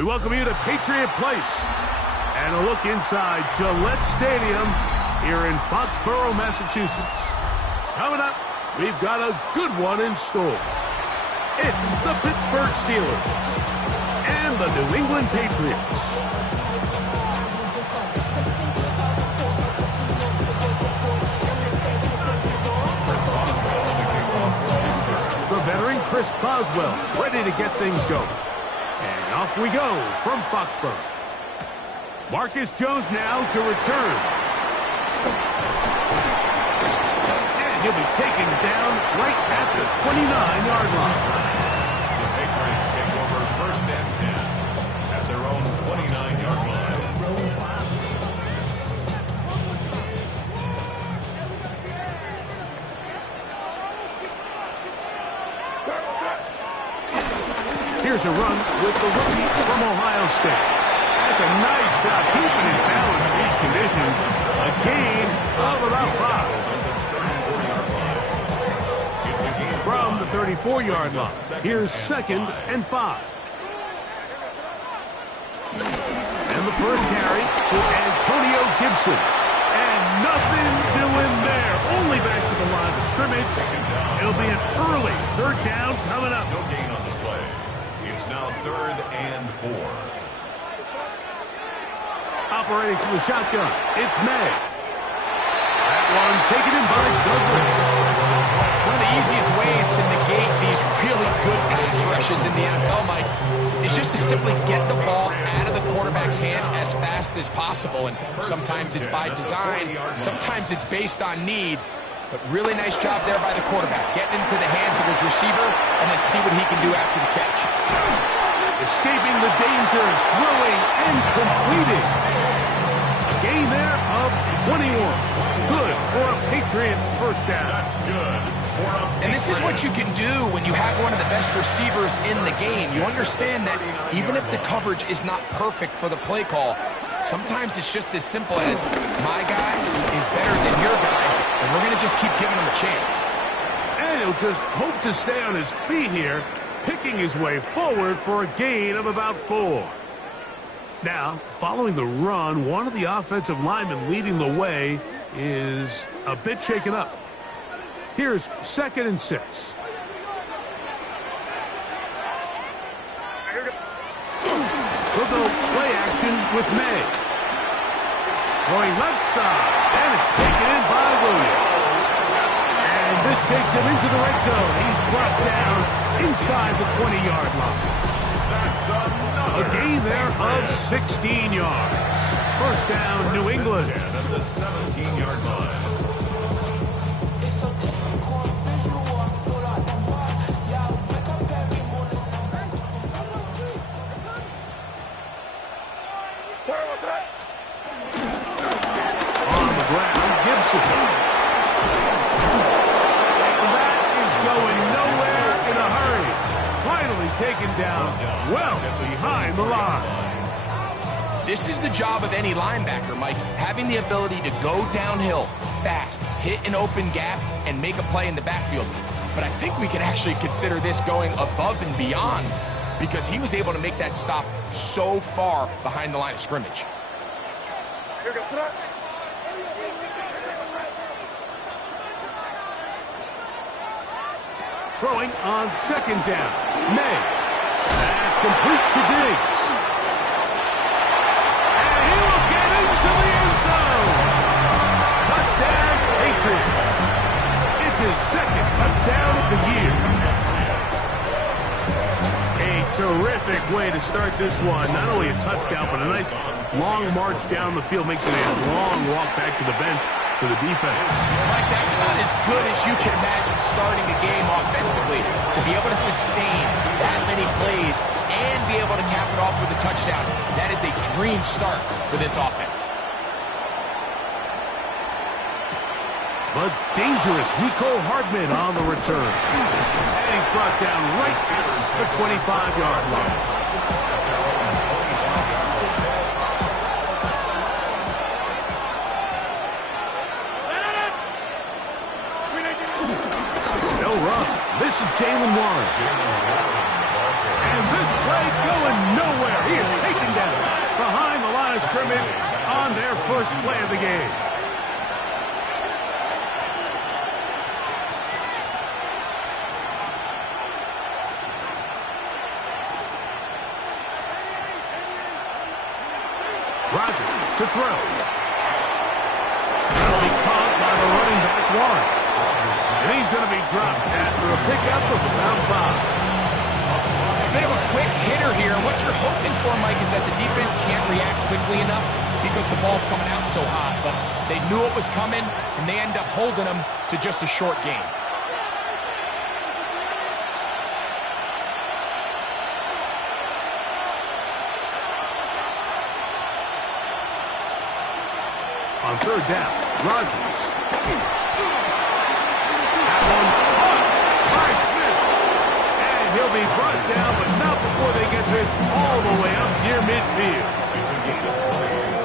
We welcome you to Patriot Place and a look inside Gillette Stadium here in Foxborough, Massachusetts. Coming up, we've got a good one in store. It's the Pittsburgh Steelers and the New England Patriots. The veteran Chris Boswell ready to get things going. And off we go from Foxborough. Marcus Jones now to return. And he'll be taken down right at the 29-yard line. The Patriots take over first and 10 at their own 29-yard line. Here's a run with the rookie from Ohio State. That's a nice job keeping his balance in these conditions. A gain of about 5. From the 34-yard line, here's 2nd and 5. And the first carry to Antonio Gibson. And nothing doing there. Only back to the line of scrimmage. It'll be an early 3rd down coming up. No gain on the play. It's now 3rd and 4. Operating from the shotgun, it's May. That one taken in by Douglas. One of the easiest ways to negate these really good pass rushes in the NFL, Mike, is just to simply get the ball out of the quarterback's hand as fast as possible. And sometimes it's by design, sometimes it's based on need. But really nice job there by the quarterback, getting into the hands of his receiver and then see what he can do after the catch. Escaping the danger, throwing and completing. A gain there of 21. Good for a Patriots first down. That's good. And this is what you can do when you have one of the best receivers in the game. You understand that even if the coverage is not perfect for the play call, sometimes it's just as simple as my guy is better than your guy, and we're going to just keep giving him a chance. And he'll just hope to stay on his feet here, picking his way forward for a gain of about 4. Now, following the run, one of the offensive linemen leading the way is a bit shaken up. Here's 2nd and 6. We'll go play action with May. Going left side, and it's taken in by Williams. And this takes him into the red zone. He's brought down inside the 20-yard line. A gain there of 16 yards. First down, New England. At the 17-yard line. On the ground, Gibson. And that is going nowhere in a hurry. Finally taken down well behind the line. This is the job of any linebacker, Mike, having the ability to go downhill fast, hit an open gap, and make a play in the backfield. But I think we can actually consider this going above and beyond because he was able to make that stop so far behind the line of scrimmage. Throwing on 2nd down. May. That's complete to Diggs. And he will get into the end zone. Touchdown, Patriots. It's his 2nd touchdown of the year. A terrific way to start this one. Not only a touchdown, but a nice long march down the field. Makes it a long walk back to the bench for the defense. Mike, that's about as good as you can imagine starting a game offensively. To be able to sustain that many plays and be able to cap it off with a touchdown, that is a dream start for this offense. But dangerous Nico Hardman on the return. And he's brought down right at the 25-yard line. No run. This is Jalen Warren. And this play going nowhere. He is taken down behind the line of scrimmage on their first play of the game. Rodgers to throw. That'll be caught by the running back, Warren. And he's going to be dropped after a pickup of about 5. They have a quick hitter here. What you're hoping for, Mike, is that the defense can't react quickly enough because the ball's coming out so hot. But they knew it was coming, and they end up holding them to just a short gain. On third down, Rodgers. That one caught by Smith. And he'll be brought down, but not before they get this all the way up near midfield.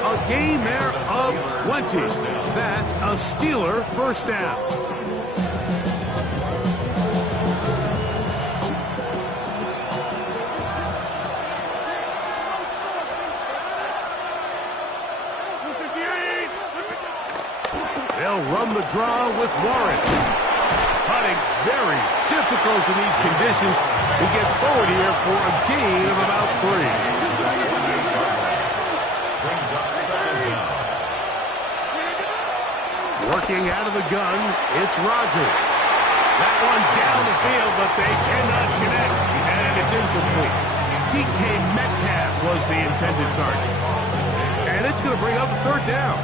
A gain there of 20. That's a Steeler first down. They'll run the draw with Warren. Putting very difficult in these conditions. He gets forward here for a gain of about 3. Brings up second down. Working out of the gun, it's Rodgers. That one down the field, but they cannot connect, and it's incomplete. DK Metcalf was the intended target. And it's going to bring up a third down.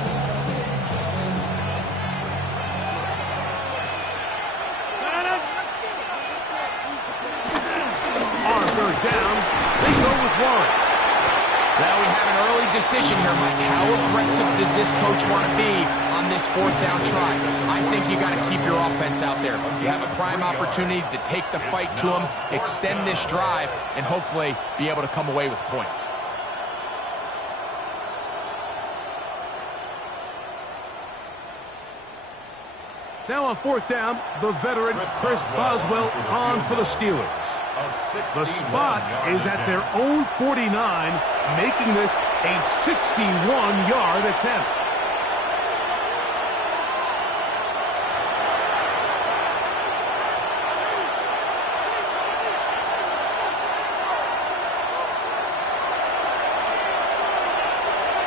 Down, they go with Warren. Now we have an early decision here, Mike. How aggressive does this coach want to be on this fourth down try? I think you got to keep your offense out there. You have a prime opportunity to take the fight to them, extend this drive, and hopefully be able to come away with points. Now on fourth down, the veteran Chris Boswell on for the Steelers. The spot is at their own 49, making this a 61-yard attempt.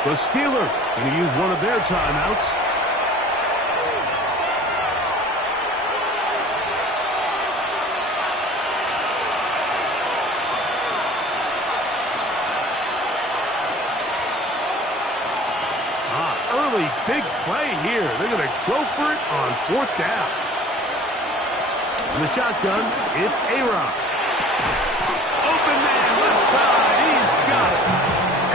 The Steelers going to use one of their timeouts. Big play here. They're going to go for it on fourth down. In the shotgun, it's A-Rod. Open man, left side. He's got it.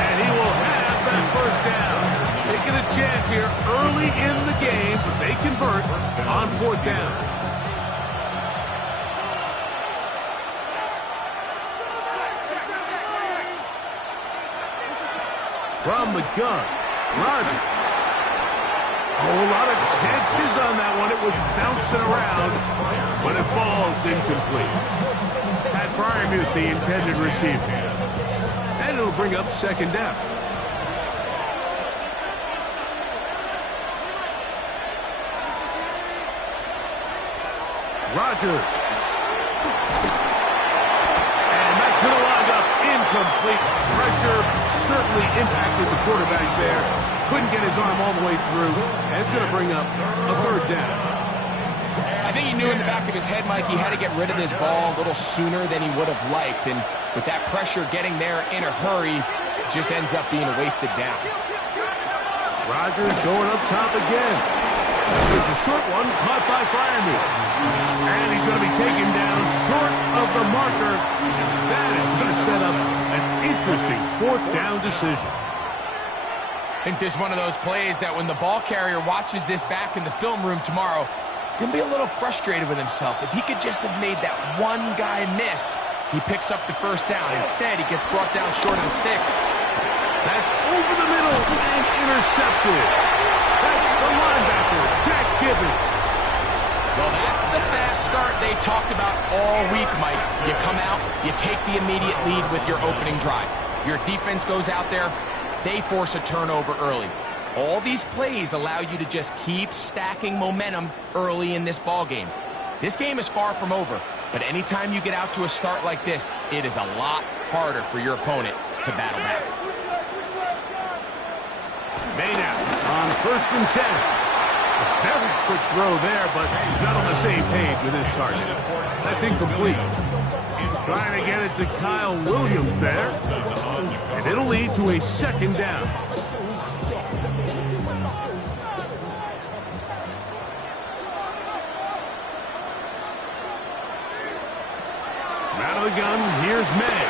And he will have that first down. Taking a chance here early in the game, but they convert on fourth down. From the gun, Rodgers. A whole lot of chances on that one. It was bouncing around, but it falls incomplete. Pat Fryermuth, the intended receiver. And it'll bring up second down. Rodgers. And that's going to wind up incomplete. Pressure certainly impacted the quarterback there. Couldn't get his arm all the way through, and it's going to bring up a third down. I think he knew in the back of his head, Mike, he had to get rid of this ball a little sooner than he would have liked, and with that pressure getting there in a hurry, it just ends up being a wasted down. Rodgers going up top again. It's a short one caught by Fryermuth. And he's going to be taken down short of the marker, and that is going to set up an interesting fourth down decision. I think this is one of those plays that when the ball carrier watches this back in the film room tomorrow, he's going to be a little frustrated with himself. If he could just have made that one guy miss, he picks up the first down. Instead, he gets brought down short of the sticks. That's over the middle and intercepted. That's the linebacker, Jack Gibbons. Well, that's the fast start they talked about all week, Mike. You come out, you take the immediate lead with your opening drive. Your defense goes out there, they force a turnover early. All these plays allow you to just keep stacking momentum early in this ball game. This game is far from over, but anytime you get out to a start like this, it is a lot harder for your opponent to battle back. Maynard on 1st and 10. A very quick throw there, but he's not on the same page with his target. That's incomplete. Trying to get it to Kyle Williams there, and it'll lead to a 2nd down. Out of the gun, here's May.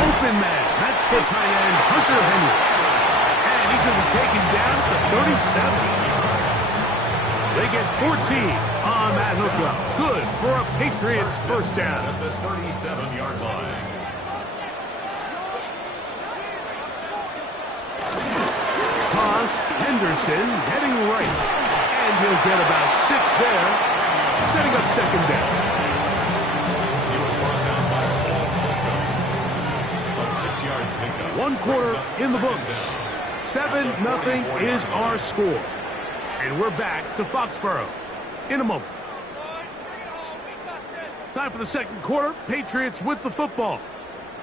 Open man, that's the tight end, Hunter Henry. And he's going to be taken down to the 37. They get 14 on that hookup. Good for a Patriots 1st down. At the 37-yard line. Toss, Henderson heading right. And he'll get about 6 there, setting up 2nd down. He was brought down by Paul Holcomb. A 6-yard pickup. 1 quarter in the books. 7-0 is our score. And we're back to Foxborough in a moment. Time for the 2nd quarter. Patriots with the football.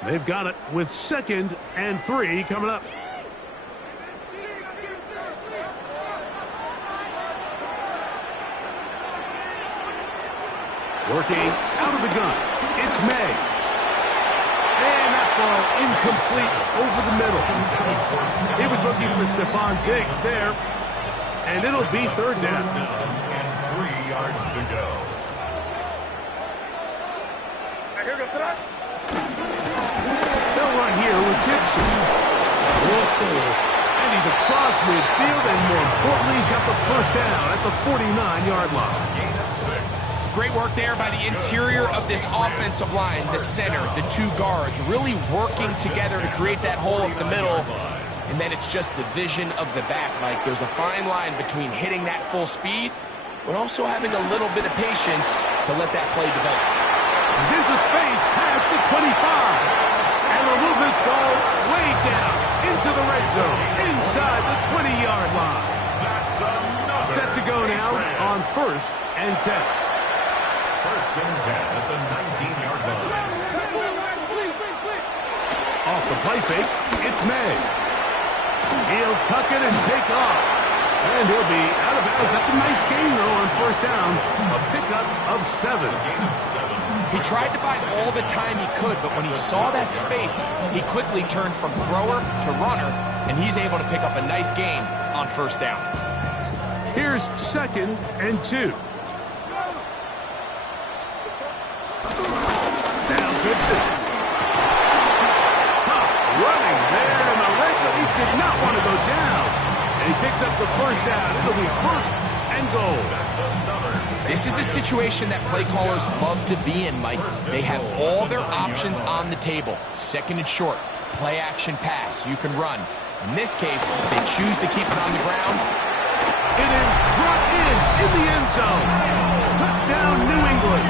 They've got it with 2nd and 3 coming up. Working out of the gun. It's May. And that ball incomplete over the middle. He was looking for Stephon Diggs there. And it'll be 3rd down. And 3 yards to go. They'll run here with Gibson. And he's across midfield, and more importantly, he's got the 1st down at the 49-yard line. Gain of 6. Great work there by the interior of this offensive line, the center, the 2 guards, really working together to create that hole up the middle. And then it's just the vision of the back. Like, there's a fine line between hitting that full speed, but also having a little bit of patience to let that play develop. He's into space, past the 25. And will move this ball way down into the red zone, inside the 20-yard line. That's another. Set to go now on 1st and 10. 1st and 10 at the 19-yard line. Off the play fake, it's May. He'll tuck it and take off. And he'll be out of bounds. That's a nice gain, though, on 1st down. A pickup of 7. Gain of 7. He tried to buy all the time he could, but when he saw that space, he quickly turned from thrower to runner, and he's able to pick up a nice gain on 1st down. Here's 2nd and 2. Now Gibson. Running there in the red zone. He did not want to go down. And he picks up the 1st down. It'll be 1st and goal. That's another. This is a situation that play callers love to be in, Mike. They have all their options on the table. 2nd and short, play action pass, you can run. In this case, they choose to keep it on the ground. It is brought in the end zone. Touchdown, New England.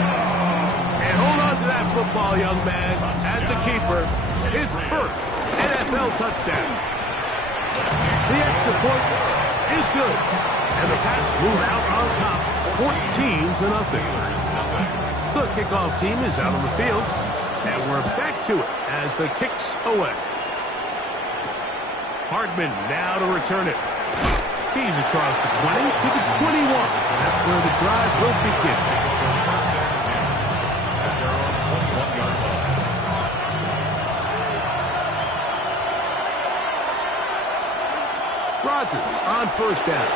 And hold on to that football, young man. As a keeper, his 1st NFL touchdown. The extra point is good. And the Pats move out on top, 14-0. The kickoff team is out on the field. And we're back to it as the kick's away. Hardman now to return it. He's across the 20 to the 21. That's where the drive will begin. First and 10 at their own 21-yard line. Rodgers on 1st down.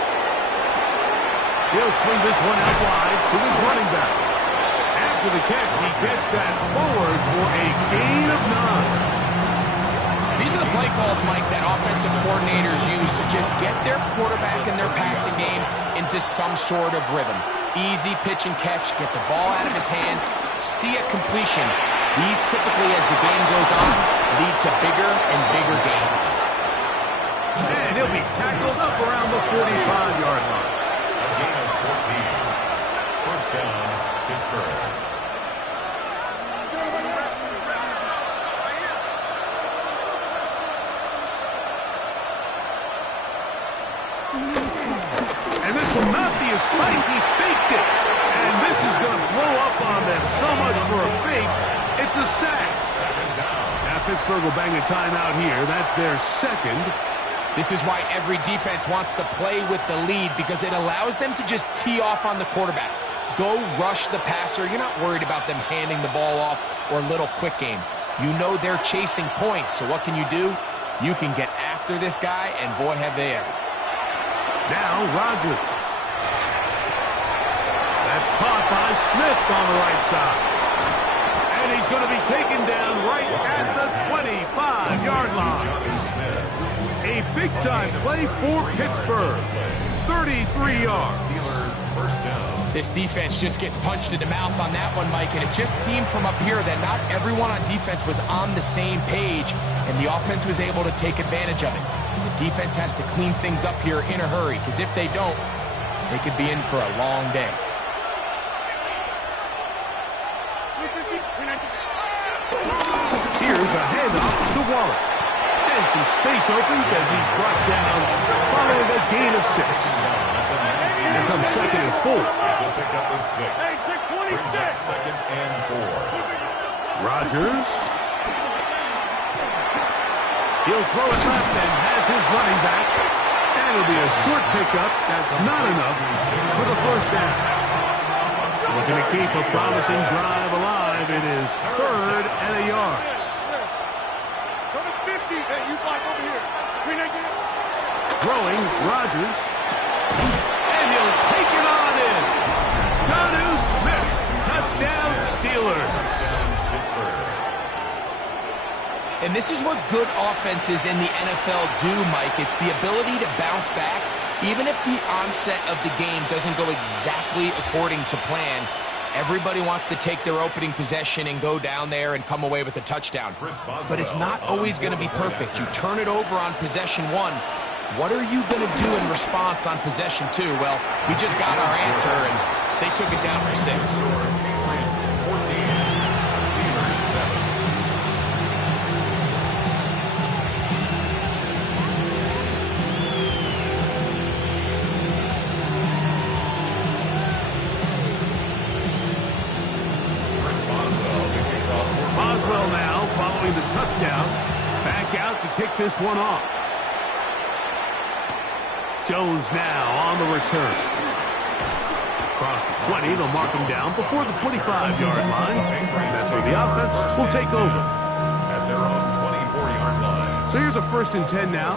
He'll swing this one out wide to his running back. After the catch, he gets that forward for a gain of 9. These are the play calls, Mike, that offensive coordinators use to just get their quarterback and their passing game into some sort of rhythm. Easy pitch and catch, get the ball out of his hand, see a completion. These typically, as the game goes on, lead to bigger and bigger gains. And he'll be tackled up around the 45-yard line. A gain of 14. First down. spike. He faked it. And this is going to blow up on them. So much for a fake. It's a sack. Now Pittsburgh will bang a timeout here. That's their second. This is why every defense wants to play with the lead, because it allows them to just tee off on the quarterback. Go rush the passer. You're not worried about them handing the ball off or little quick game. You know they're chasing points, so what can you do? You can get after this guy, and boy, have they ever. Now Rodgers. That's caught by Smith on the right side. And he's going to be taken down right at the 25-yard line. A big-time play for Pittsburgh. 33 yards. This defense just gets punched in the mouth on that one, Mike, and it just seemed from up here that not everyone on defense was on the same page, and the offense was able to take advantage of it. The defense has to clean things up here in a hurry, because if they don't, they could be in for a long day. Here's a handoff to Wallace. And some space opens as he's brought down following a gain of 6. Here comes 2nd and 4. It's a pickup of 6. Brings up 2nd and 4. Rodgers. He'll throw it left and has his running back. And it'll be a short pickup. That's not enough for the first down. Looking to keep a promising drive alive. It is 3rd and a yard. Throwing Rodgers. And he'll take it on in. Jonnu Smith. Touchdown Steelers. And this is what good offenses in the NFL do, Mike. It's the ability to bounce back. Even if the onset of the game doesn't go exactly according to plan, everybody wants to take their opening possession and go down there and come away with a touchdown. But it's not always going to be perfect. You turn it over on possession 1. What are you going to do in response on possession 2? Well, we just got our answer, and they took it down for 6. Boswell now following the touchdown. Back out to kick this one off. Jones now on the return. Across the 20, they'll mark him down before the 25-yard line. That's where the offense will take over. At their own 24-yard line. So here's a 1st and 10 now.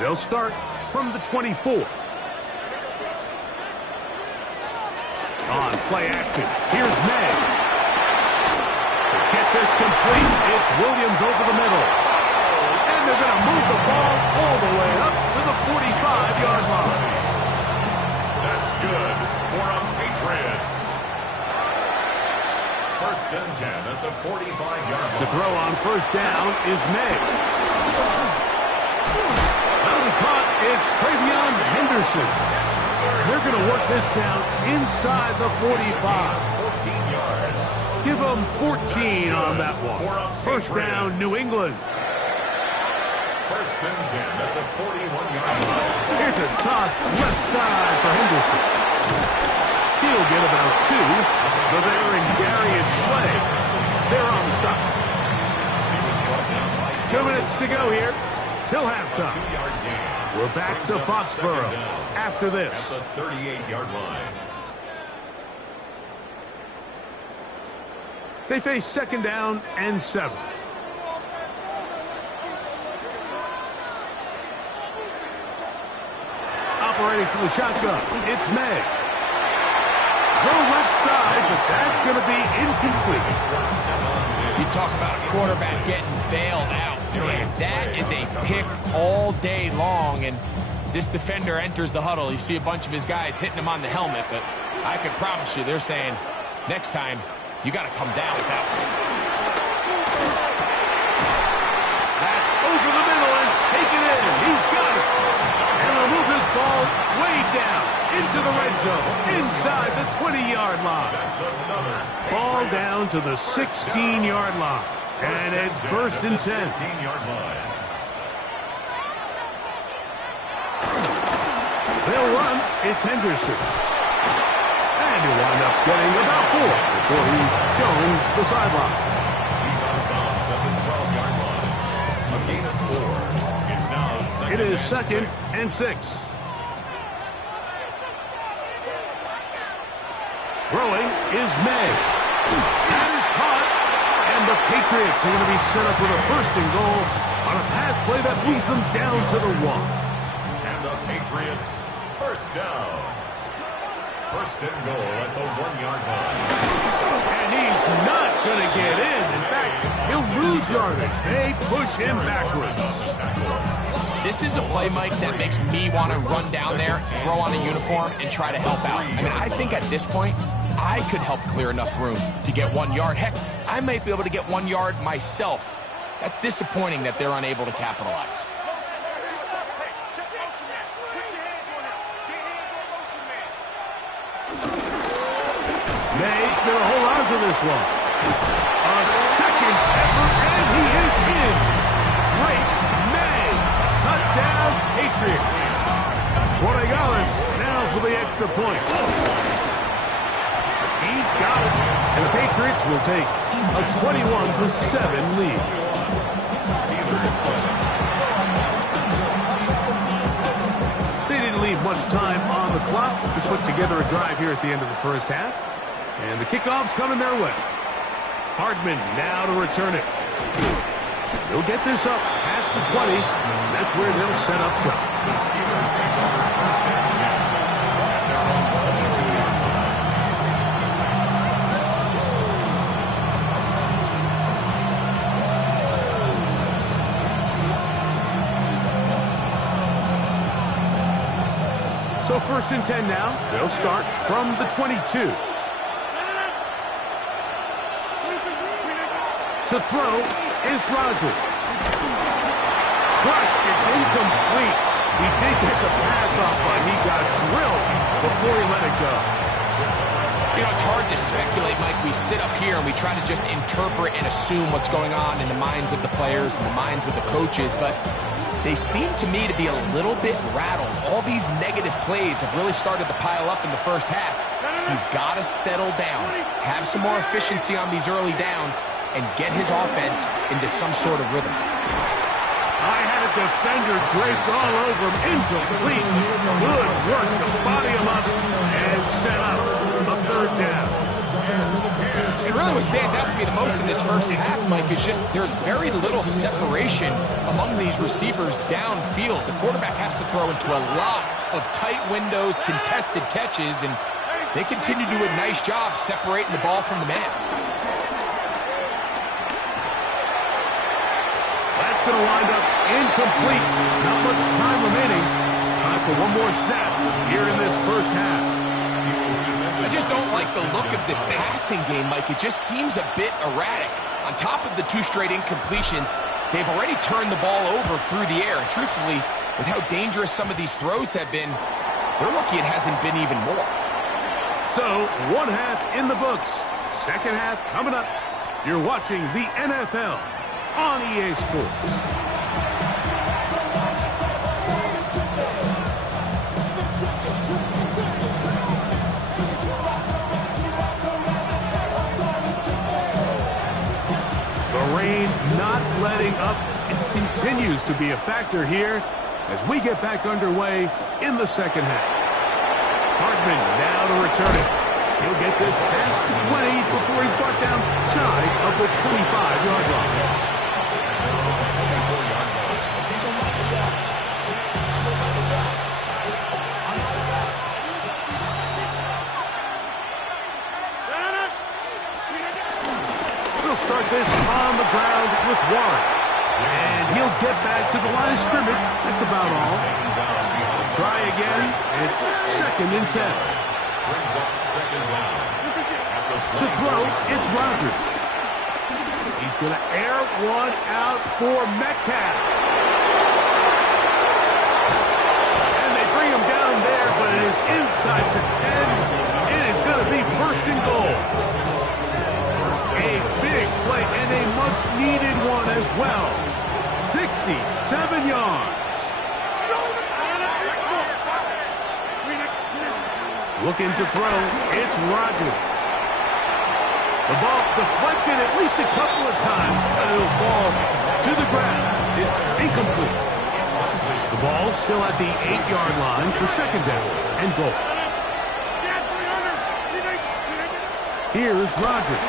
They'll start from the 24. On play action, here's May. To get this complete, it's Williams over the middle. And they're going to move the ball all the way up to the 45-yard line. That's good for a Patriots. 1st and 10 at the 45-yard line. To throw on 1st down is May. Penalty caught, it's Travion Henderson. They're going to work this down inside the 45. 14 yards. Give them 14 on that one. 1st down, New England. 1st and 10 at the 41-yard line. Here's a toss left side for Henderson. He'll get about 2. Rivera and Darius Slay. They're on the stop. 2 minutes to go here till halftime. 2-yard gain. We're back to Foxborough after this. At the 38-yard line. They face 2nd down and 7. Operating from the shotgun, it's May. Throw left side, but that's going to be incomplete. You talk about a quarterback getting bailed out. Man, that is a pick all day long. And as this defender enters the huddle, you see a bunch of his guys hitting him on the helmet. But I can promise you, they're saying, next time, you got to come down with that one. That's over the middle and taken in. He's got it. And they'll move this ball way down into the red zone, inside the 20-yard line. Ball down to the 16-yard line. And it's 1st and 10. 16-yard line. They'll run. It's Henderson. before he's shown the sideline. He's out of bounds at the 12-yard line. A gain of 4. It's now second. It is second and 6. Throwing is May. That is caught. And the Patriots are going to be set up with a first and goal on a pass play that moves them down to the 1. And the Patriots first down. First and goal at the 1-yard line. And he's not going to get in. In fact, he'll lose yardage. They push him backwards. This is a play, Mike, that makes me want to run down there, throw on a uniform, and try to help out. I mean, I think at this point, I could help clear enough room to get 1 yard. Heck, I might be able to get 1 yard myself. That's disappointing that they're unable to capitalize. May going to hold on to this one. A second effort, and he is in. Great May. Touchdown, Patriots. Borregales now for the extra point. He's got it. And the Patriots will take a 21-7 lead. They didn't leave much time on the clock to put together a drive here at the end of the first half. And the kickoff's coming their way. Hardman now to return it. They'll get this up past the 20. That's where they'll set up shop. So first and 10 now. They'll start from the 22. To throw is Rodgers. Crushed, it's incomplete. He did get the pass off, but he got drilled before he let it go. You know, it's hard to speculate, Mike. We sit up here and we try to just interpret and assume what's going on in the minds of the players and the minds of the coaches, but they seem to me to be a little bit rattled. All these negative plays have really started to pile up in the first half. He's got to settle down, have some more efficiency on these early downs, and get his offense into some sort of rhythm. I had a defender draped all over him. Incomplete. Good work to body him up and set up a third down. And really what stands out to me the most in this first half, Mike, is just there's very little separation among these receivers downfield. The quarterback has to throw into a lot of tight windows, contested catches, and they continue to do a nice job separating the ball from the man. That's going to wind up incomplete. Not much time remaining. Time for one more snap here in this first half. I just don't like the look of this passing game, Mike. It just seems a bit erratic. On top of the 2 straight incompletions, they've already turned the ball over through the air. And truthfully, with how dangerous some of these throws have been, they're lucky it hasn't been even more. So, one half in the books. Second half coming up. You're watching the NFL on EA Sports. Rain not letting up. It continues to be a factor here as we get back underway in the second half. Hardman now to return it. He'll get this past the 20 before he's brought down shy of the 25-yard line. Start this on the ground with Warren. And he'll get back to the line of scrimmage. That's about all. Try again. It's second and 10. Brings up second down. To throw, it's Rodgers. He's going to air one out for Metcalf. And they bring him down there, but it is inside the 10. It is going to be first and goal. A big play and a much-needed one as well. 67 yards. Looking to throw, it's Rodgers. The ball deflected at least a couple of times, but it'll fall to the ground. It's incomplete. The ball still at the 8-yard line for second down and goal. Here's Rodgers.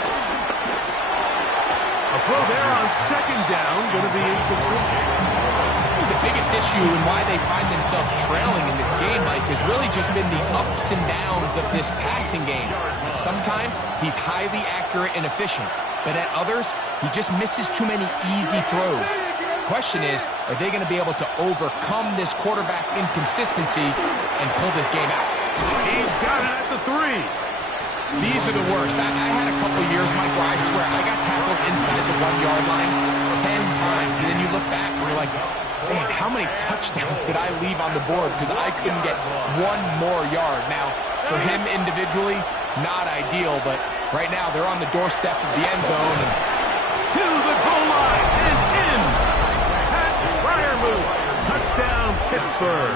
A throw there on second down, going to be incomplete. The biggest issue and why they find themselves trailing in this game, Mike, has really just been the ups and downs of this passing game. And sometimes he's highly accurate and efficient, but at others, he just misses too many easy throws. The question is, are they going to be able to overcome this quarterback inconsistency and pull this game out? He's got it at the 3. These are the worst. I had a couple years, Mike, where I swear I got tackled inside the 1-yard line 10 times, and then you look back and you're like, man, how many touchdowns did I leave on the board because I couldn't get one more yard? Now, for him individually, not ideal, but right now they're on the doorstep of the end zone. And to the goal line is in. That's Fire move. Touchdown, Pittsburgh.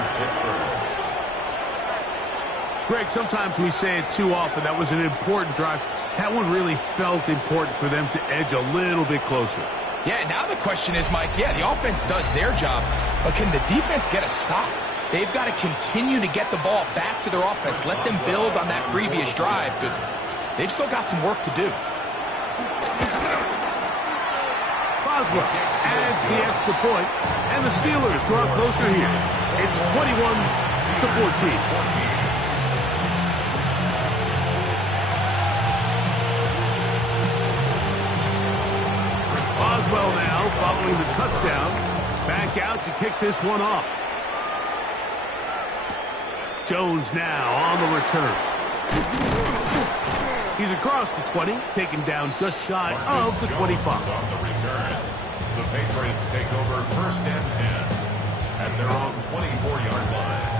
Greg, sometimes we say it too often. That was an important drive. That one really felt important for them to edge a little bit closer. Yeah, now the question is, Mike, yeah, the offense does their job, but can the defense get a stop? They've got to continue to get the ball back to their offense. Let them build on that previous drive because they've still got some work to do. Boswell adds the extra point, and the Steelers draw closer here. It's 21-14. Boswell now following the touchdown. Back out to kick this one off. Jones now on the return. He's across the 20, taken down just shy of the 25. On the return, the Patriots take over 1st and 10 at their own 24-yard line.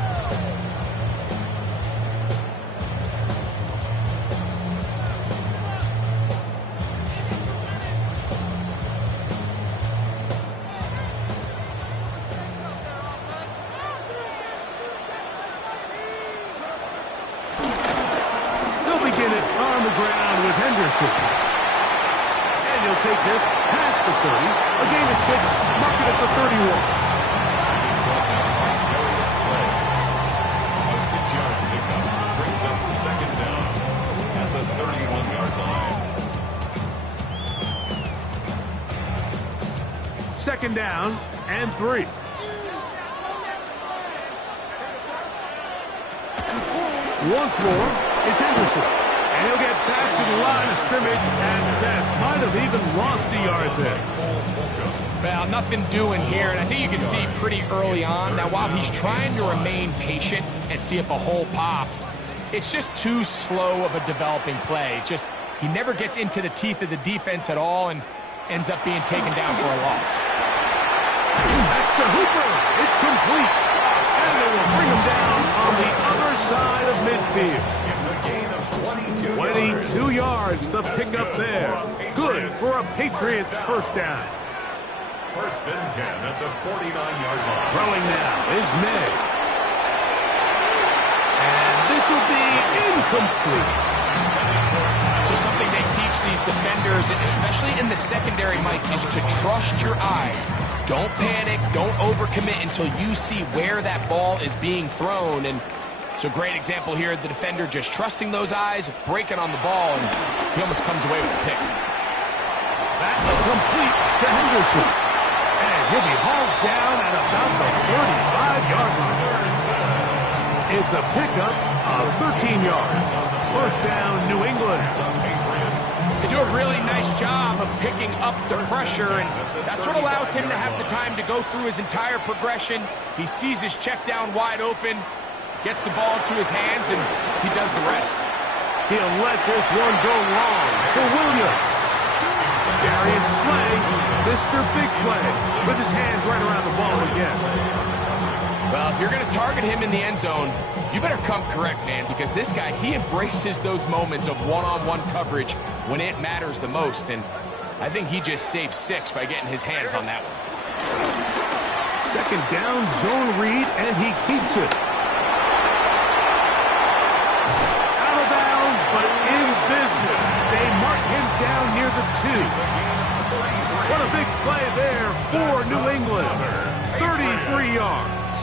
Henderson. And he'll take this past the 30. A gain of 6, mark it at the 31. A 6-yard pickup brings up second down at the 31-yard line. Second down and 3. Once more, it's Henderson. And he'll get back to the line of scrimmage at best. Might have even lost a yard there. Well, nothing doing here, and I think you can see pretty early on. Now, while he's trying to remain patient and see if a hole pops, it's just too slow of a developing play. He never gets into the teeth of the defense at all and ends up being taken down for a loss. That's to Hooper. It's complete. And they will bring him down on the other side of midfield. It's a gain of 22 yards, the pickup there. Good for a Patriots first down. 1st and 10 at the 49-yard line. Throwing now is May. And this will be incomplete. So something they teach these defenders, especially in the secondary, Mike, is to trust your eyes. Don't panic, don't overcommit until you see where that ball is being thrown. And so great example here, the defender just trusting those eyes, breaking on the ball, and he almost comes away with a pick. That's complete to Henderson. And he'll be hauled down at about the 35-yard line. It's a pickup of 13 yards. First down, New England. They do a really nice job of picking up the pressure, and that's what allows him to have the time to go through his entire progression. He sees his check down wide open, gets the ball into his hands, and he does the rest. He'll let this one go long for Williams. Darius Slay, Mr. Big Play, with his hands right around the ball again. Well, if you're going to target him in the end zone, you better come correct, man, because this guy, he embraces those moments of one-on-one coverage when it matters the most, and I think he just saved 6 by getting his hands on that one. Second down, zone read, and he keeps it. Out of bounds, but in business. They mark him play there for New England. 33 yards.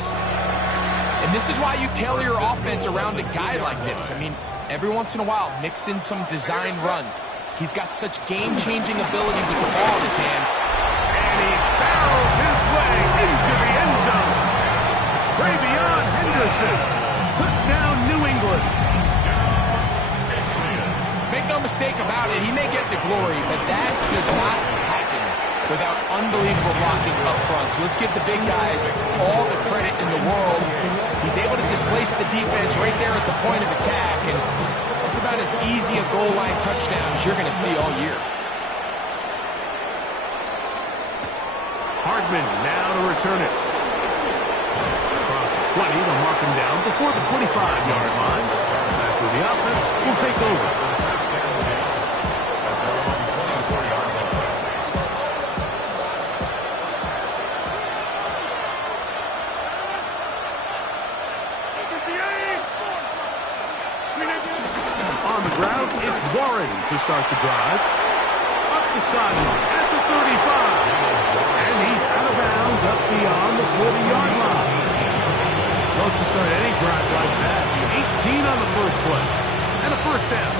And this is why you tailor your offense around a guy like this. I mean, every once in a while, mix in some design runs. He's got such game-changing ability with the ball in his hands. And he barrels his way into the end zone. Travion Henderson. Touchdown, New England. Make no mistake about it, he may get the glory, but that does not happen without unbelievable blocking up front. So let's give the big guys all the credit in the world. He's able to displace the defense right there at the point of attack, and that's about as easy a goal line touchdown as you're going to see all year. Hardman now to return it. Across the 20, they'll mark him down before the 25-yard line. That's where the offense will take over. On the ground, it's Warren to start the drive. Up the sideline at the 35. And he's out of bounds up beyond the 40-yard line. Love to start any drive like that. 18 on the first play. And a first down.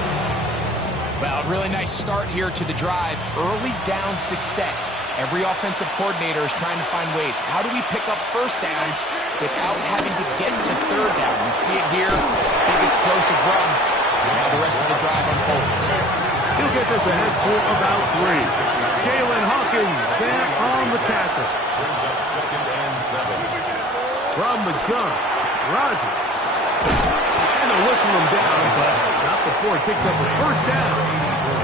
Well, really nice start here to the drive. Early down success. Every offensive coordinator is trying to find ways. How do we pick up first downs without having to get to third down? We see it here. Big explosive run. Now the rest of the drive unfolds. He'll get this ahead for about 3. Jalen Hawkins there on the tackle. Brings up 2nd and 7. From the gun, Rodgers. And they'll whistle him down, but not before he picks up a first down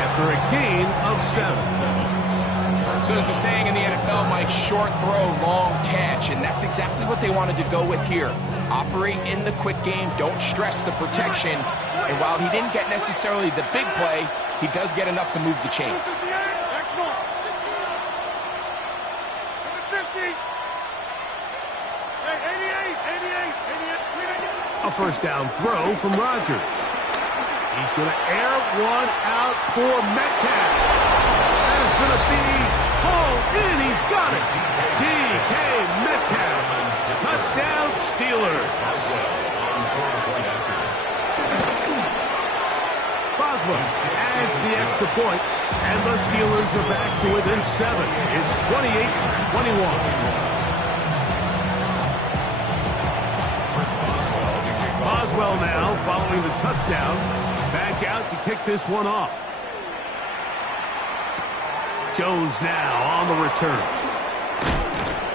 after a gain of 7. So there's a saying in the NFL, Mike, short throw, long catch, and that's exactly what they wanted to go with here. Operate in the quick game, don't stress the protection, and while he didn't get necessarily the big play, he does get enough to move the chains. A first down throw from Rodgers. He's going to air one out for Metcalf. That is going to be hauled in. He's got it. D.K. Metcalf. Touchdown, Steelers. Boswell adds the extra point, and the Steelers are back to within 7. It's 28-21. Boswell now, following the touchdown, back out to kick this one off. Jones now on the return.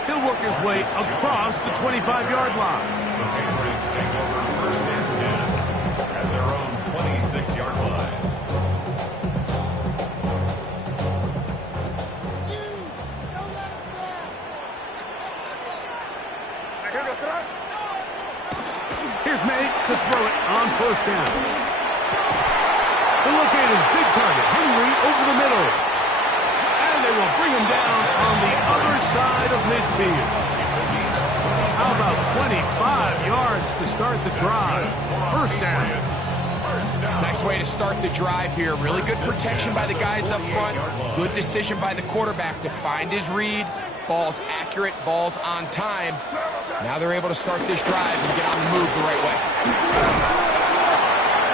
He'll work his way across the 25-yard line. The Patriots take over 1st and 10 at their own 26-yard line. Here's May to throw it on first down. The look at his big target, Henry, over the middle. And they will bring him down on the other side of midfield. How about 25 yards to start the drive? First down. Nice way to start the drive here. Really good protection by the guys up front. Good decision by the quarterback to find his read. Ball's accurate, ball's on time. Now they're able to start this drive and get on the move the right way.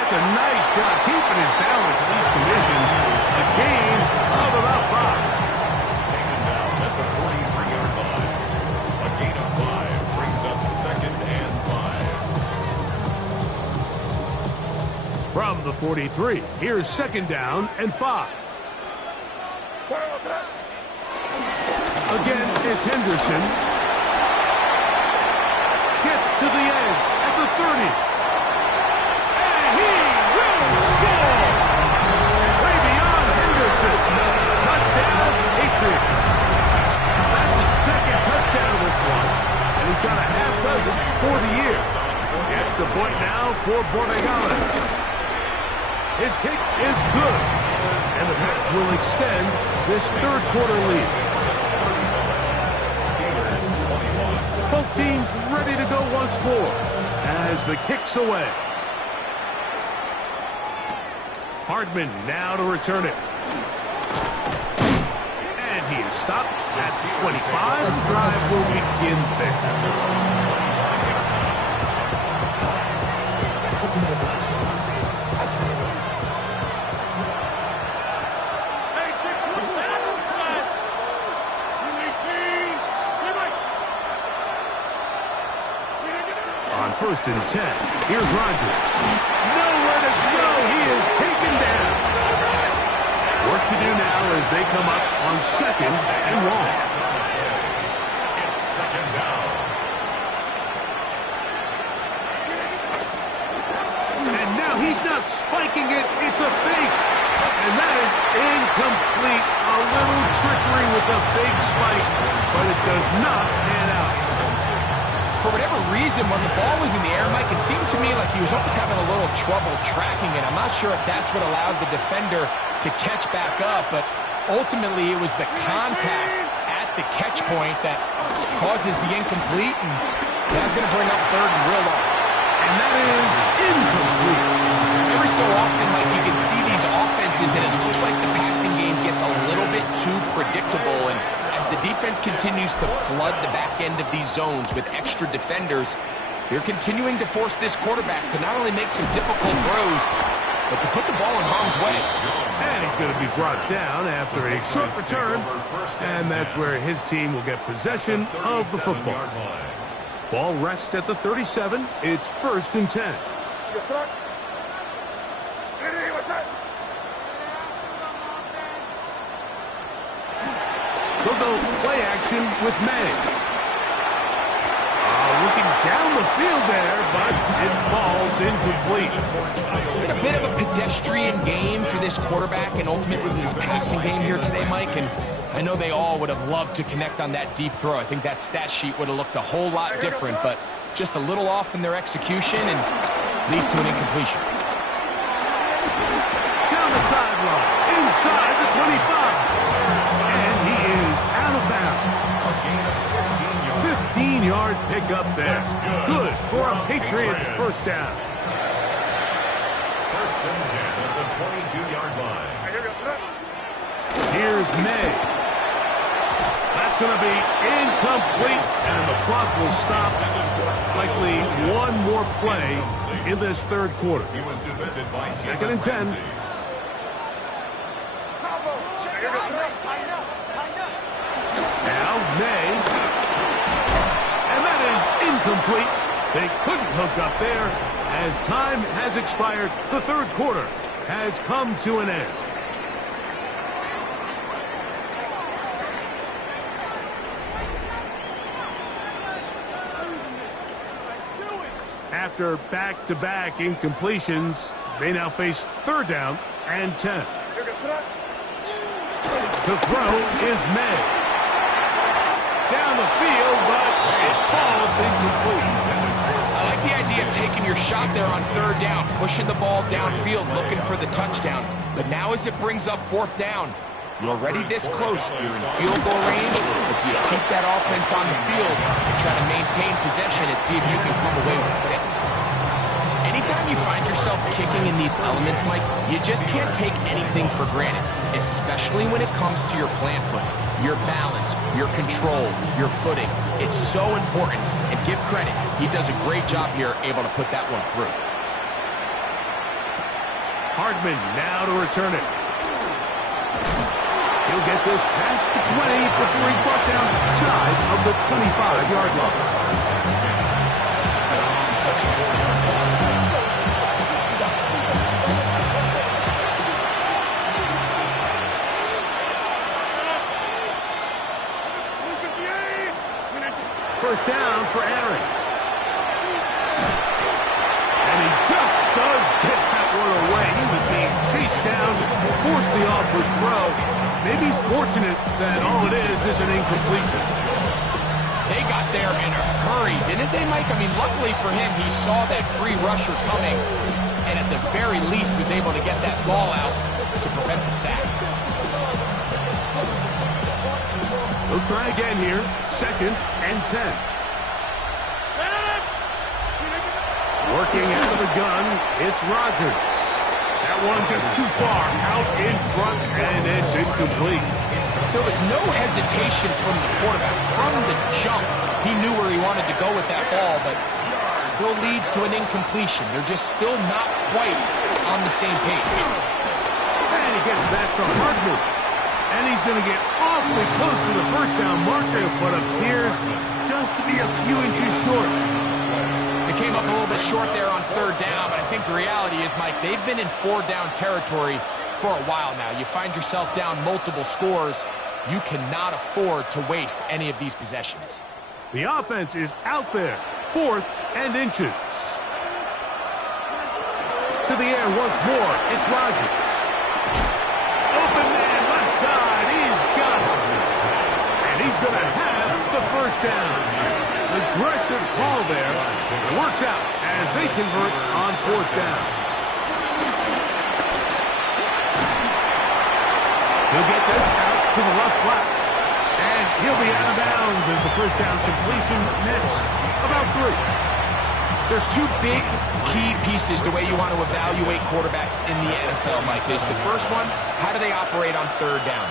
That's a nice job keeping his balance in these conditions. A gain of about 5. Taken down at the 43-yard line. A gain of 5 brings up 2nd and 5. From the 43, here's 2nd down and 5. Again, it's Henderson. Gets to the edge at the 30. And he will score! Travion Henderson. Touchdown, Patriots. That's his 2nd touchdown of this one. And he's got a half dozen for the year. Gets the point now for Borregales. His kick is good. And the Pats will extend this 3rd quarter lead. Both teams ready to go once more as the kick's away. Hardman now to return it. And He is stopped at the 25. The drive will begin there. On 1st and 10, here's Rodgers. Nowhere to go. He is taken down. Work to do now as they come up on 2nd and long. It's 2nd down. And now he's not spiking it. It's a fake. And that is incomplete. A little trickery with the fake spike, but it does not pan out. For whatever reason, when the ball was in the air, Mike, it seemed to me like he was almost having a little trouble tracking it. I'm not sure if that's what allowed the defender to catch back up, but ultimately it was the contact at the catch point that causes the incomplete, and that's going to bring up 3rd and real long. And that is incomplete. Every so often, Mike, you can see these offenses, and it looks like the passing game gets a little bit too predictable, and as the defense continues to flood the back end of these zones with extra defenders, they're continuing to force this quarterback to not only make some difficult throws, but to put the ball in harm's way. And he's going to be brought down after a short return, and that's where his team will get possession of the football. Ball rests at the 37. It's 1st and 10. They'll go play action with May. Looking down the field there, but it falls incomplete. It's been a bit of a pedestrian game for this quarterback and ultimately his passing game here today, Mike. And I know they all would have loved to connect on that deep throw. I think that stat sheet would have looked a whole lot different, but just a little off in their execution and leads to an incompletion. Down the sideline, inside the 25. And he is out of bounds. 15-yard pickup there. Good for a Patriots first down. 1st and 10 at the 22-yard line. Here's May. That's going to be incomplete, and the clock will stop. Likely one more play in this 3rd quarter. He was defended by 2nd and 10. Now May. And that is incomplete. They couldn't hook up there. As time has expired, the 3rd quarter has come to an end. After back-to-back incompletions, they now face 3rd down and 10. The throw is May. Down the field, but it falls incomplete. I like the idea of taking your shot there on 3rd down, pushing the ball downfield, looking for the touchdown. But now as it brings up 4th down, you're already this close. You're in field goal range, but do you keep that offense on the field and try to maintain possession and see if you can come away with 6? Anytime you find yourself kicking in these elements, Mike, you just can't take anything for granted, especially when it comes to your plant foot, your balance, your control, your footing. It's so important, and give credit. He does a great job here, able to put that one through. Hardman now to return it. He'll get this past the 20 before he's brought down shy of the 25-yard line. First down for Aaron. And he just does get that one away. He was being chased down, forced the awkward throw. Maybe he's fortunate that all it is an incompletion. They got there in a hurry, didn't they, Mike? I mean, luckily for him, he saw that free rusher coming, and at the very least was able to get that ball out to prevent the sack. We'll try again here. 2nd and 10. Working out of the gun, it's Rodgers. That one just too far out in front, and it's incomplete. There was no hesitation from the quarterback. From the jump, he knew where he wanted to go with that ball, but still leads to an incompletion. They're just still not quite on the same page. And he gets that from Hardman. And he's going to get awfully close to the first down marker, but appears just to be a few inches short. They came up a little bit short there on third down, but I think the reality is, Mike, they've been in four-down territory for a while now. You find yourself down multiple scores, you cannot afford to waste any of these possessions. The offense is out there, 4th and inches. To the air once more, it's Rodgers. Open man, left side, he's got it. And he's going to have the first down. Aggressive call there. Works out as they convert on 4th down. He'll get this out to the left flat. And he'll be out of bounds as the first down completion nets about 3. There's two big key pieces the way you want to evaluate quarterbacks in the NFL, Mike. Is the first one, how do they operate on third down?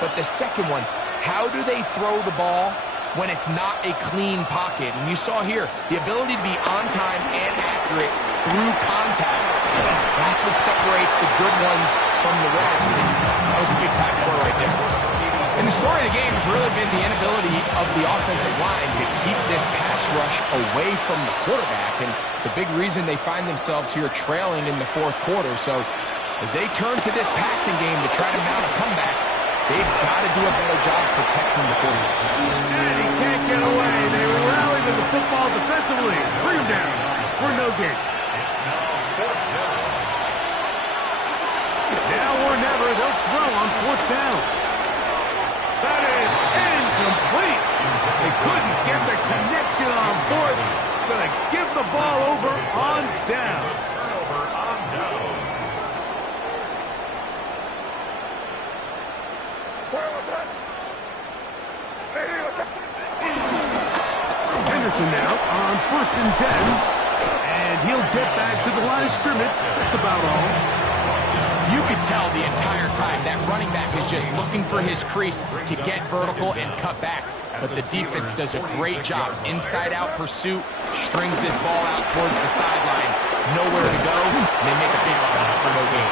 But the second one, how do they throw the ball when it's not a clean pocket? And you saw here, the ability to be on time and accurate through contact. That's what separates the good ones from the rest. And that was a big time for right there. And the story of the game has really been the inability of the offensive line to keep this pass rush away from the quarterback. And it's a big reason they find themselves here trailing in the 4th quarter. So as they turn to this passing game to try to mount a comeback, they've got to do a better job protecting the quarterback. And he can't get away. They rally to the football defensively. Bring him down for no gain. It's now 4th down. Now or never, they'll throw on 4th down. That is incomplete. They couldn't get the connection on 4th. Going to give the ball over on down. Turnover on down. Henderson now on 1st and 10. And he'll get back to the line of scrimmage. That's about all. You could tell the entire time that running back is just looking for his crease to get vertical and cut back. But the defense does a great job. Inside-out pursuit, strings this ball out towards the sideline. Nowhere to go, and they make a big stop for no gain.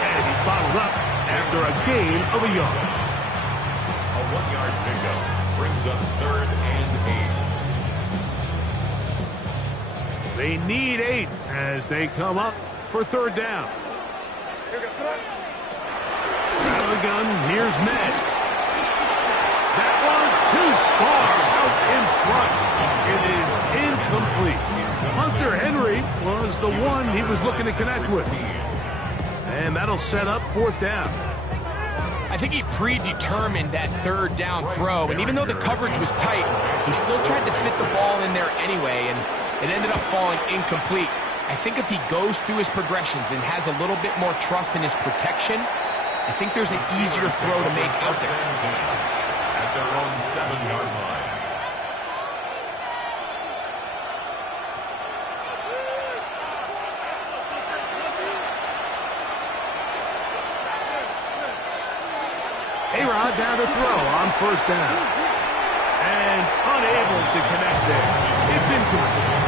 And he's bottled up after a gain of a yard. A 1-yard pickup brings up 3rd and 8. They need 8 as they come up for 3rd down. Out of the gun, here's Med. That one too far out in front. It is incomplete. Hunter Henry was the one he was looking to connect with. And that'll set up 4th down. I think he predetermined that 3rd down throw, and even though the coverage was tight, he still tried to fit the ball in there anyway, and it ended up falling incomplete. I think if he goes through his progressions and has a little bit more trust in his protection, I think there's an easier throw to make out there. At their own 7-yard line. A-Rod down to throw on 1st down. And unable to connect there. It's incomplete.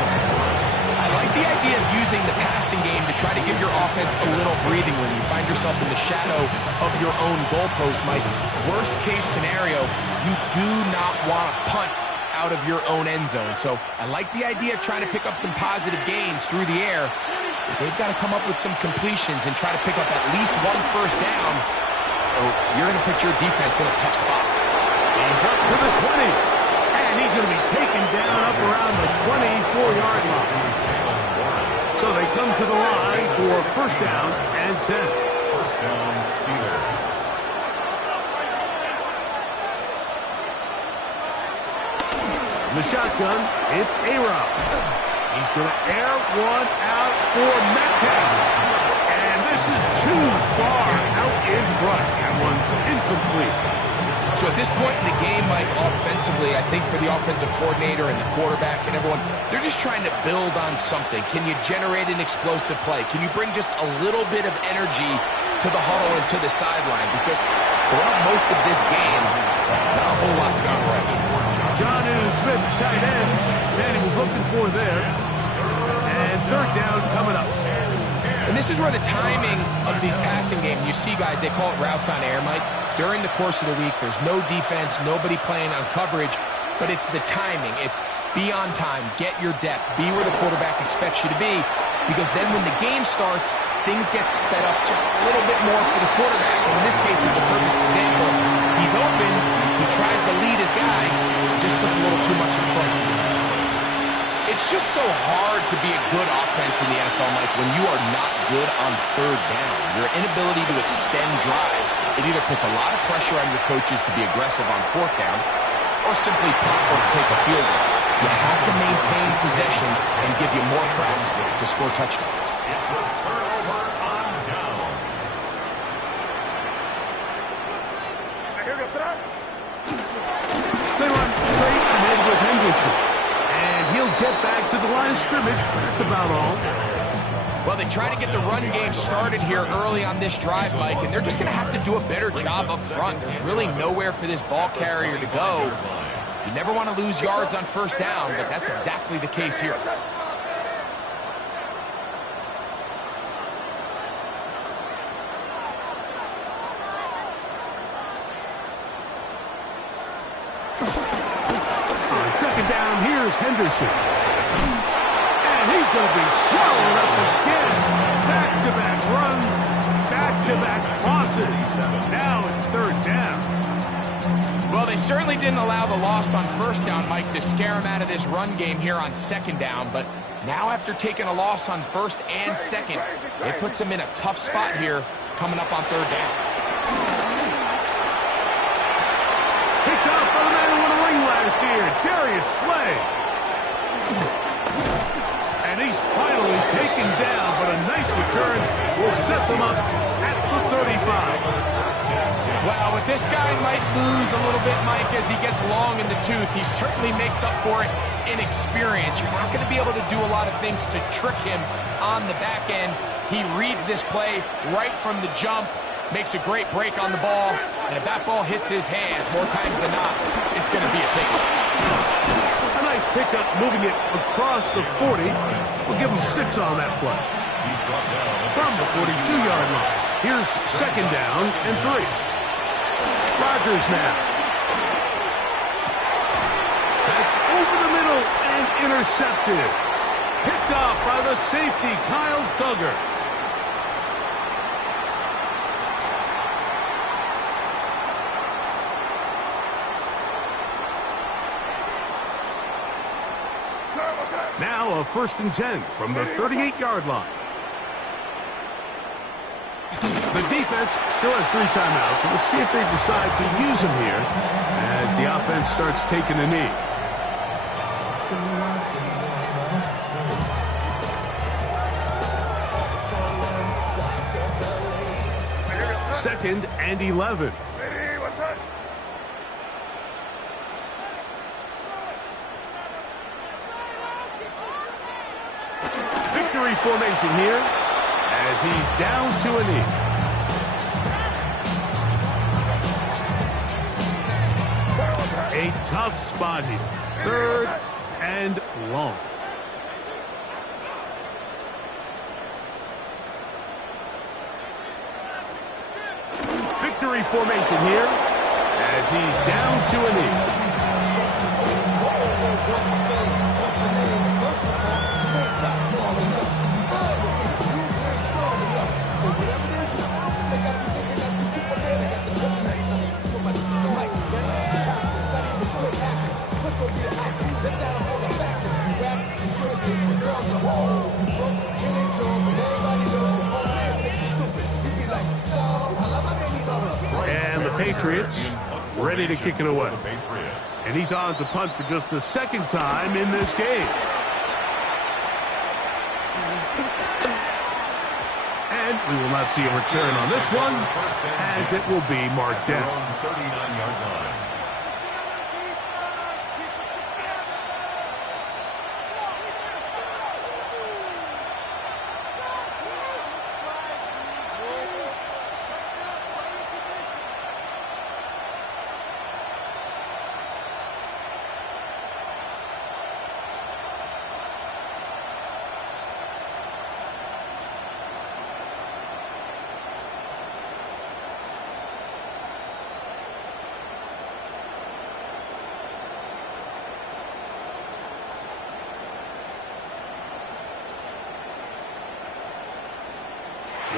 I like the idea of using the passing game to try to give your offense a little breathing room. You find yourself in the shadow of your own goalpost, Mike. Worst case scenario, you do not want to punt out of your own end zone. So I like the idea of trying to pick up some positive gains through the air. But they've got to come up with some completions and try to pick up at least 1 first down. Or you're going to put your defense in a tough spot. He's up to the 20. And he's going to be taken down up around the 24-yard line. So they come to the line for 1st down and 10. 1st down, Steelers. The shotgun, it's A-Rod. He's going to air one out for Metcalf. And this is too far out in front. That one's incomplete. So at this point in the game, Mike, offensively, I think for the offensive coordinator and the quarterback and everyone, they're just trying to build on something. Can you generate an explosive play? Can you bring just a little bit of energy to the huddle and to the sideline? Because throughout most of this game, not a whole lot's gone right. John Smith, tight end, and he was looking for there. And third down coming up. And this is where the timing of these passing games, you see guys, they call it routes on air, Mike. During the course of the week, there's no defense, nobody playing on coverage, but it's the timing. It's be on time, get your depth, be where the quarterback expects you to be, because then when the game starts, things get sped up just a little bit more for the quarterback. And in this case, it's a perfect example. He's open, he tries to lead his guy, just puts a little too much in front. It's just so hard to be a good offense in the NFL, Mike, when you are not good on third down. Your inability to extend drives, it either puts a lot of pressure on your coaches to be aggressive on fourth down or simply punt or take a field goal. You have to maintain possession and give you more cracks to score touchdowns. It's a turnover on downs. They run straight ahead with Henderson. And he'll get back to the line of scrimmage. That's about all. Well, they try to get the run game started here early on this drive, Mike, and they're just going to have to do a better job up front. There's really nowhere for this ball carrier to go. You never want to lose yards on first down, but that's exactly the case here. On second down, here's Henderson. And he's going to be swallowed up again. Back-to-back runs, back-to-back losses. Now it's third down. Well, they certainly didn't allow the loss on first down, Mike, to scare him out of this run game here on second down. But now after taking a loss on first and second, it puts him in a tough spot here coming up on third down. Picked off by the man who won a ring last year, Darius Slay. And he's finally taken down, but a nice return will set them up at the 35. Wow, with this guy might lose a little bit, Mike, as he gets long in the tooth. He certainly makes up for it in experience. You're not going to be able to do a lot of things to trick him on the back end. He reads this play right from the jump, makes a great break on the ball, and if that ball hits his hands more times than not, it's going to be a takeaway. A nice pickup moving it across the 40. We'll give him 6 on that play. From the 42-yard line. Here's second down and 3. Rodgers now. That's over the middle and intercepted. Picked off by the safety, Kyle Duggar. Now a 1st and 10 from the 38-yard line. The defense still has 3 timeouts. We'll see if they decide to use them here as the offense starts taking a knee. Second and 11. Victory formation here as he's down to a knee. A tough spot here. 3rd and long. Victory formation here as he's down to a knee. And the Patriots ready to kick it away. And he's on to punt for just the 2nd time in this game. And we will not see a return on this one, as it will be marked down. 39-yard line.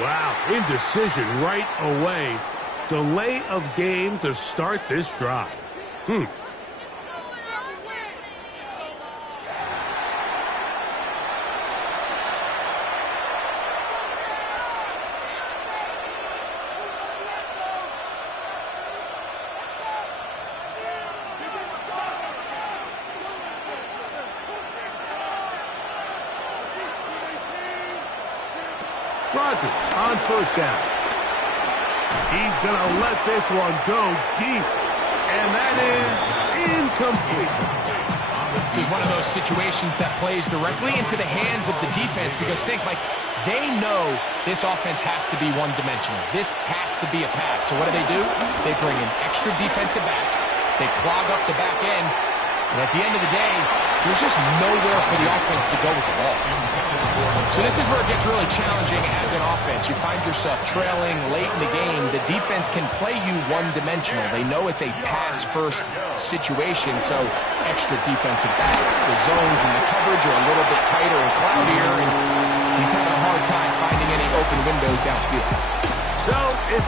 Wow, indecision right away. Delay of game to start this drive. Rodgers on first down. He's going to let this one go deep. And that is incomplete. This is one of those situations that plays directly into the hands of the defense because think, like, they know this offense has to be one-dimensional. This has to be a pass. So what do? They bring in extra defensive backs. They clog up the back end. And at the end of the day, there's just nowhere for the offense to go with the ball. So this is where it gets really challenging as an offense. You find yourself trailing late in the game. The defense can play you one-dimensional. They know it's a pass-first situation, so extra defensive backs. The zones and the coverage are a little bit tighter and cloudier, and he's having a hard time finding any open windows downfield. So it's